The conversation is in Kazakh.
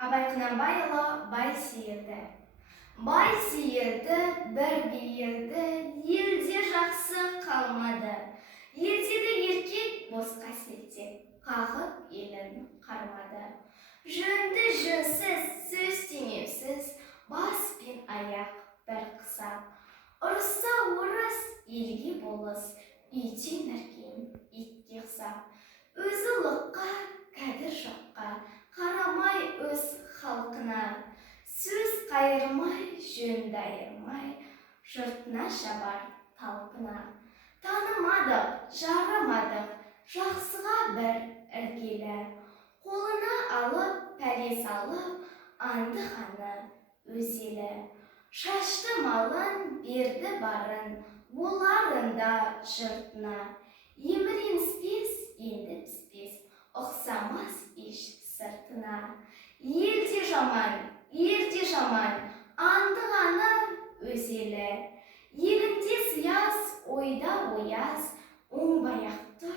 Абай Құнанбайұлы бай сейілді. Бай сейілді, бір бейілді, елде жақсы қалмады. Елдегі еркек бос қасиеттен қағып елін қармады. Жөнді жөнсіз, сөз теңеусіз, бас пен аяқ бір қысап. Ұрысса орыс, елге болыс, үйден ірген итке ұқсап. Өзі ұлыққа, кәдір жоққа, қарамай өз халқына. Сөз қайырмай, жөнді айырмай, жұртына шабар талпына. Танымадық, жарамадық, жақсыға бір іргелі. Қолына алып, пәле салып, анды ханы өз елі. Шашты малын, берді барын, боларында жұртына. Еміреніспес, енді піспес, ұқсамас еш сыртына. Елде жаман, ерде жаман, анды ғаны өз елі. Елінде сияз, ойда ояз, оңбай ақты